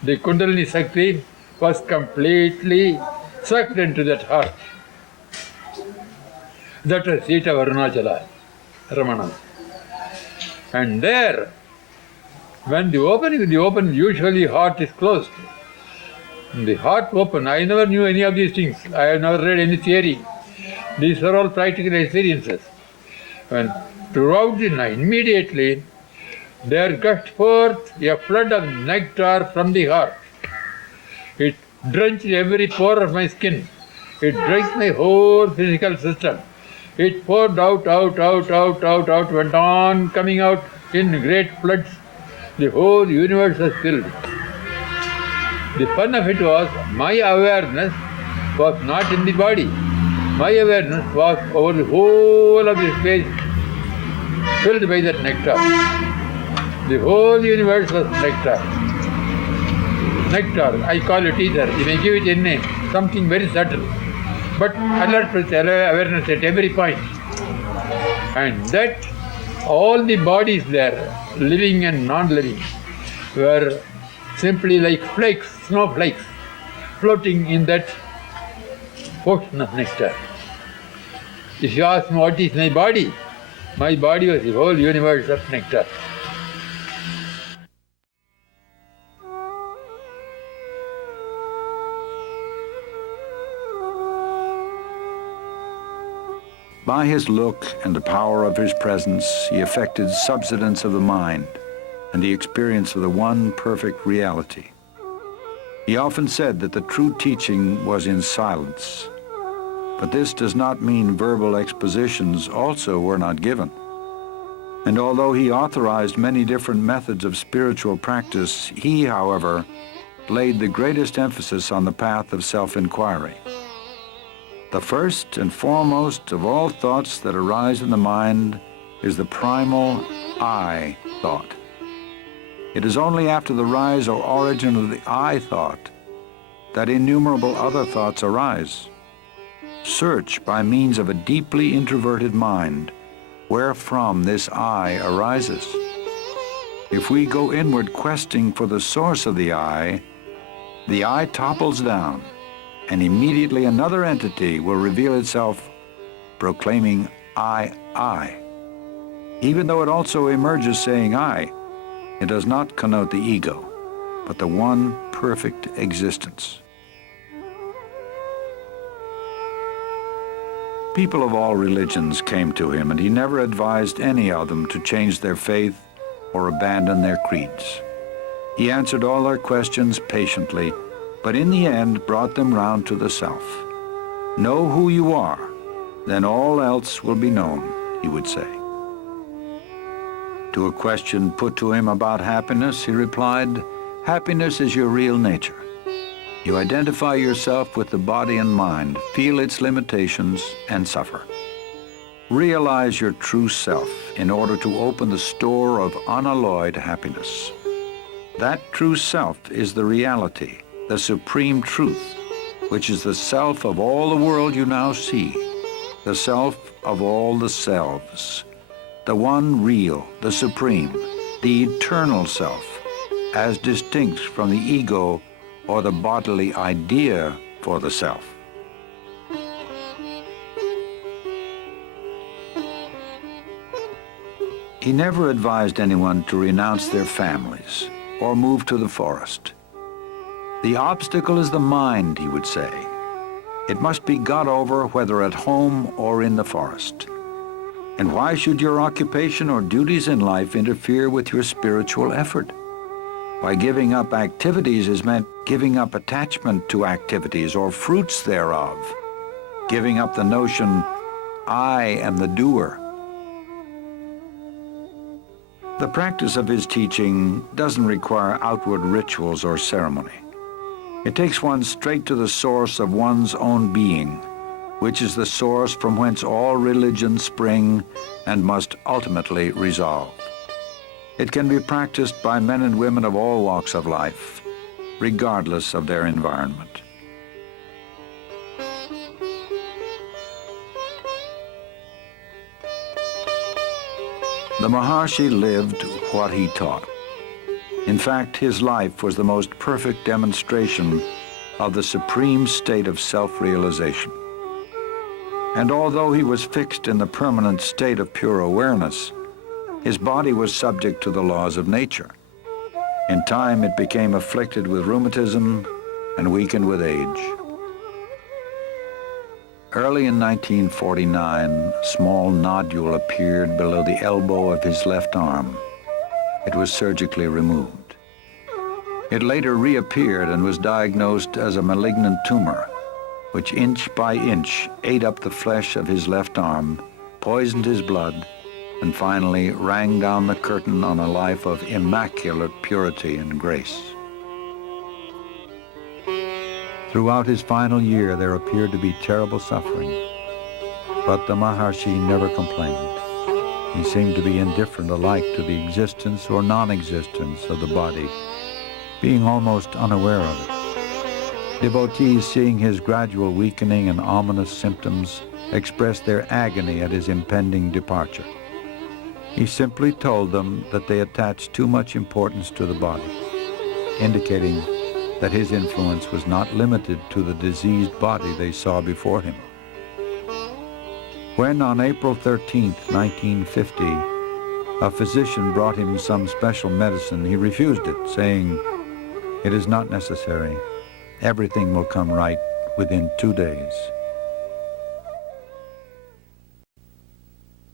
The Kundalini Shakti was completely sucked into that heart. That was seat of Arunachala, Ramana. And there, when the open, usually heart is closed. The heart open, I never knew any of these things. I have never read any theory. These are all practical experiences. When throughout the night, immediately, there gushed forth a flood of nectar from the heart. It drenched every pore of my skin. It drenched my whole physical system. It poured out, went on coming out in great floods. The whole universe was filled. The fun of it was, my awareness was not in the body. My awareness was over the whole of the space, filled by that nectar. The whole universe was nectar. Nectar, I call it ether. You may give it a name, something very subtle, but alert with awareness at every point. And that all the bodies there, living and non-living, were simply like flakes, snowflakes, floating in that ocean of nectar. If you ask me what is my body was the whole universe of nectar. By his look and the power of his presence, he effected subsidence of the mind and the experience of the one perfect reality. He often said that the true teaching was in silence, but this does not mean verbal expositions also were not given. And although he authorized many different methods of spiritual practice, he, however, laid the greatest emphasis on the path of self-inquiry. The first and foremost of all thoughts that arise in the mind is the primal I thought. It is only after the rise or origin of the I thought that innumerable other thoughts arise. Search by means of a deeply introverted mind wherefrom this I arises. If we go inward questing for the source of the I topples down, and immediately another entity will reveal itself proclaiming I. Even though it also emerges saying I, it does not connote the ego, but the one perfect existence. People of all religions came to him, and he never advised any of them to change their faith or abandon their creeds. He answered all their questions patiently, but in the end brought them round to the self. Know who you are, then all else will be known, he would say. To a question put to him about happiness, he replied, happiness is your real nature. You identify yourself with the body and mind, feel its limitations, and suffer. Realize your true self in order to open the store of unalloyed happiness. That true self is the reality, the supreme truth, which is the self of all the world you now see, the self of all the selves, the one real, the supreme, the eternal self, as distinct from the ego or the bodily idea for the self. He never advised anyone to renounce their families or move to the forest. The obstacle is the mind, he would say. It must be got over whether at home or in the forest. And why should your occupation or duties in life interfere with your spiritual effort? By giving up activities is meant giving up attachment to activities or fruits thereof, giving up the notion, I am the doer. The practice of his teaching doesn't require outward rituals or ceremony. It takes one straight to the source of one's own being, which is the source from whence all religions spring and must ultimately resolve. It can be practiced by men and women of all walks of life, regardless of their environment. The Maharshi lived what he taught. In fact, his life was the most perfect demonstration of the supreme state of self-realization. And although he was fixed in the permanent state of pure awareness, his body was subject to the laws of nature. In time, it became afflicted with rheumatism and weakened with age. Early in 1949, a small nodule appeared below the elbow of his left arm. It was surgically removed. It later reappeared and was diagnosed as a malignant tumor, which inch by inch ate up the flesh of his left arm, poisoned his blood, and finally rang down the curtain on a life of immaculate purity and grace. Throughout his final year, there appeared to be terrible suffering, but the Maharshi never complained. He seemed to be indifferent alike to the existence or non-existence of the body, being almost unaware of it. Devotees, seeing his gradual weakening and ominous symptoms, expressed their agony at his impending departure. He simply told them that they attached too much importance to the body, indicating that his influence was not limited to the diseased body they saw before him. When on April 13, 1950, a physician brought him some special medicine, he refused it, saying, "It is not necessary. Everything will come right within 2 days."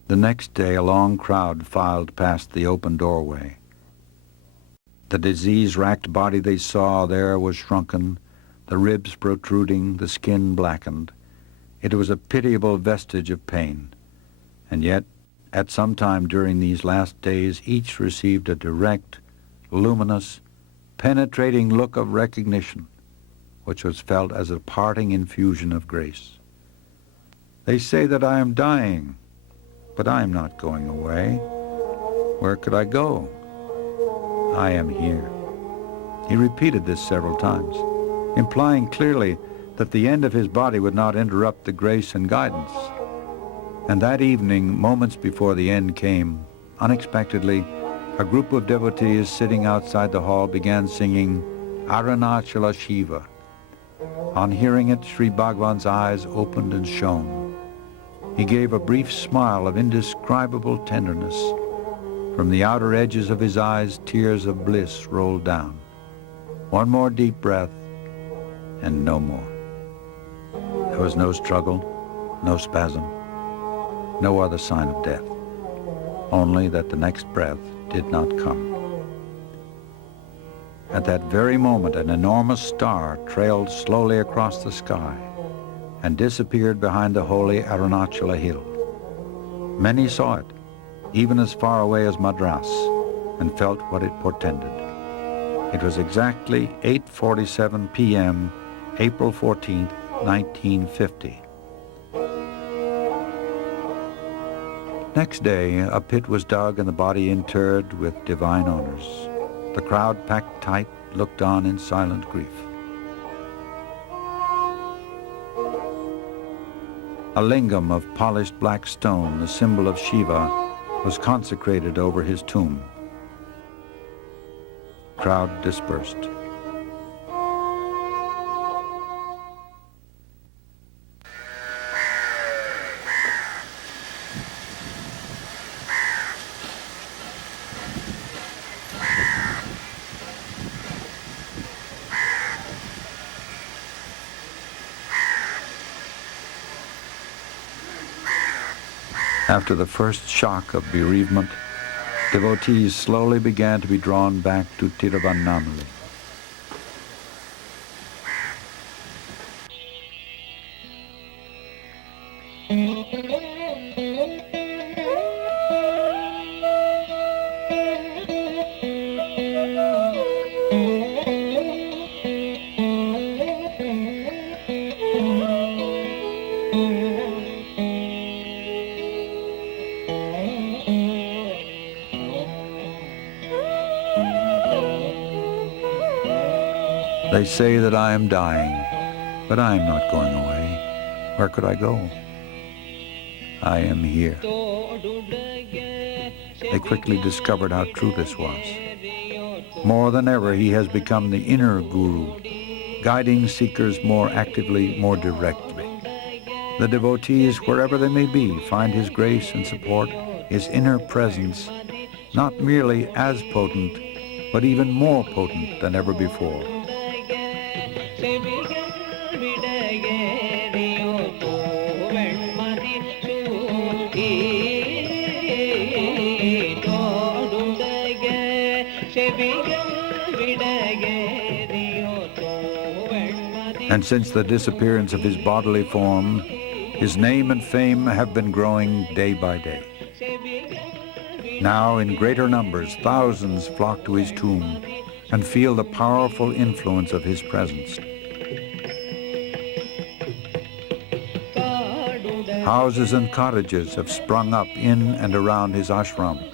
The next day, a long crowd filed past the open doorway. The disease-racked body they saw there was shrunken, the ribs protruding, the skin blackened. It was a pitiable vestige of pain. And yet, at some time during these last days, each received a direct, luminous, penetrating look of recognition, which was felt as a parting infusion of grace. They say that I am dying, but I am not going away. Where could I go? I am here. He repeated this several times, implying clearly that the end of his body would not interrupt the grace and guidance. And that evening, moments before the end came, unexpectedly, a group of devotees sitting outside the hall began singing Arunachala Shiva. On hearing it, Sri Bhagavan's eyes opened and shone. He gave a brief smile of indescribable tenderness. From the outer edges of his eyes, tears of bliss rolled down. One more deep breath, and no more. There was no struggle, no spasm, no other sign of death, only that the next breath did not come. At that very moment, an enormous star trailed slowly across the sky and disappeared behind the holy Arunachala hill. Many saw it, even as far away as Madras, and felt what it portended. It was exactly 8:47 p.m., April 14, 1950. Next day, a pit was dug and the body interred with divine honors. The crowd, packed tight, looked on in silent grief. A lingam of polished black stone, the symbol of Shiva, was consecrated over his tomb. Crowd dispersed. After the first shock of bereavement, devotees slowly began to be drawn back to Tiruvannamalai. They say that I am dying, but I am not going away. Where could I go? I am here. They quickly discovered how true this was. More than ever, he has become the inner guru, guiding seekers more actively, more directly. The devotees, wherever they may be, find his grace and support, his inner presence, not merely as potent, but even more potent than ever before. And since the disappearance of his bodily form, his name and fame have been growing day by day. Now, in greater numbers, thousands flock to his tomb and feel the powerful influence of his presence. Houses and cottages have sprung up in and around his ashram.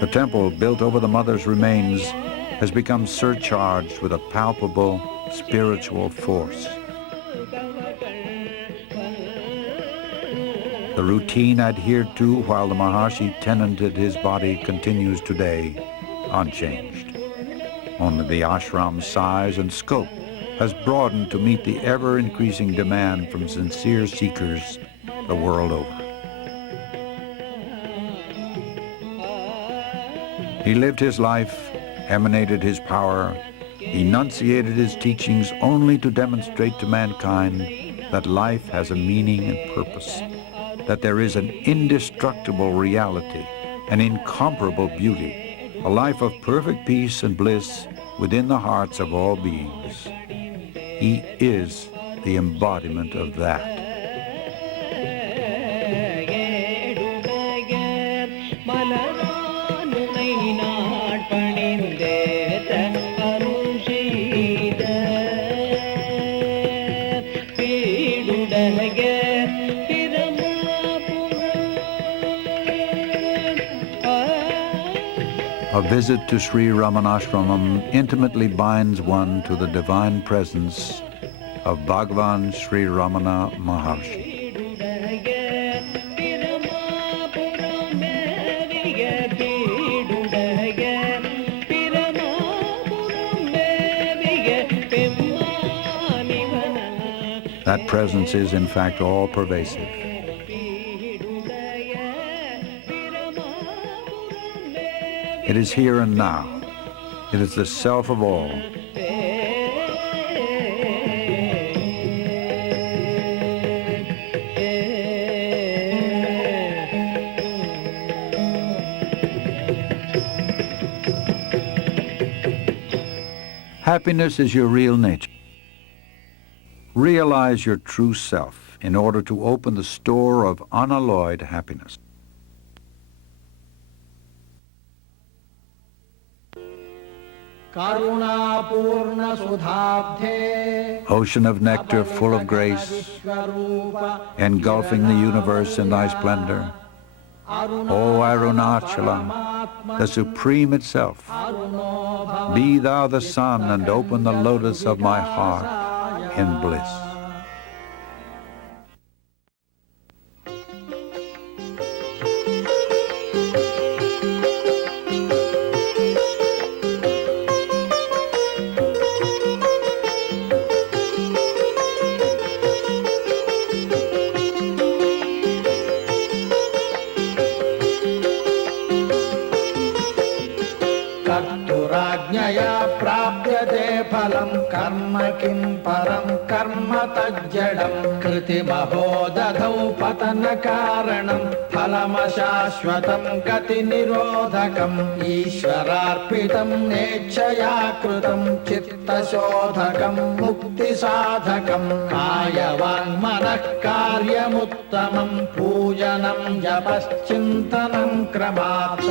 The temple built over the mother's remains has become surcharged with a palpable spiritual force. The routine adhered to while the Maharshi tenanted his body continues today, unchanged. Only the ashram's size and scope has broadened to meet the ever-increasing demand from sincere seekers the world over. He lived his life, emanated his power, enunciated his teachings only to demonstrate to mankind that life has a meaning and purpose, that there is an indestructible reality, an incomparable beauty, a life of perfect peace and bliss within the hearts of all beings. He is the embodiment of that. A visit to Sri Ramana Ashramam intimately binds one to the divine presence of Bhagavan Sri Ramana Maharshi. That presence is, in fact, all-pervasive. It is here and now. It is the self of all. Happiness is your real nature. Realize your true self in order to open the store of unalloyed happiness. Ocean of nectar full of grace, engulfing the universe in thy splendor, O Arunachala, the Supreme itself, be thou the sun and open the lotus of my heart in bliss. कर्तुराज्ञया प्राप्यते फलं कर्म किं परं कर्म तज्जडं कृतिमहो दधौ पतनकारणं फलमशाश्वतं गतिनिरोधकम् ईश्वरार्पितं नेच्छया कृतं चित्तशोधकं मुक्तिसाधकं कायवाङ्मनः कार्यमुत्तमं पूजनं जपश्चिन्तनं क्रमात्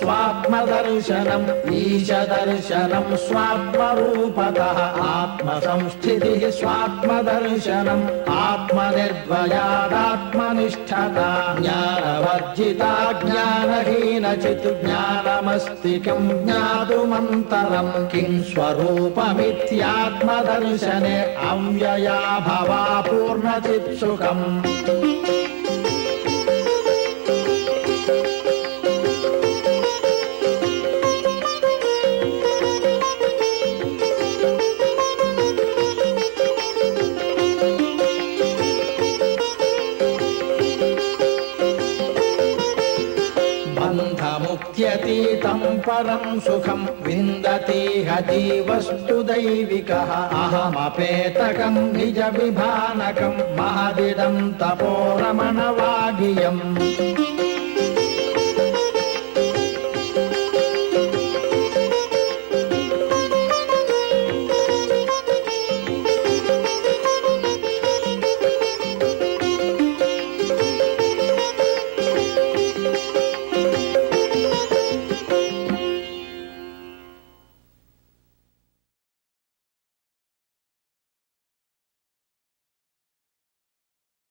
स्वात्मदर्शनम् ईशदर्शनं स्वात्मरूपतः आत्मसंस्थितिः स्वात्मदर्शनम् आत्मनिर्भयादात्मनिष्ठता ज्ञानवर्जिता ज्ञानहीनचित् ज्ञानमस्ति किं ज्ञातुमन्तरं किं स्वरूपमित्यात्मदर्शने अव्यया भवा पूर्णचित्सुखम् बन्धमुक्त्यतीतं परं सुखं विन्दति जीवस्तु दैविकः अहमपेतकं निजविभानकं महदिदं तपोरमणवागियम्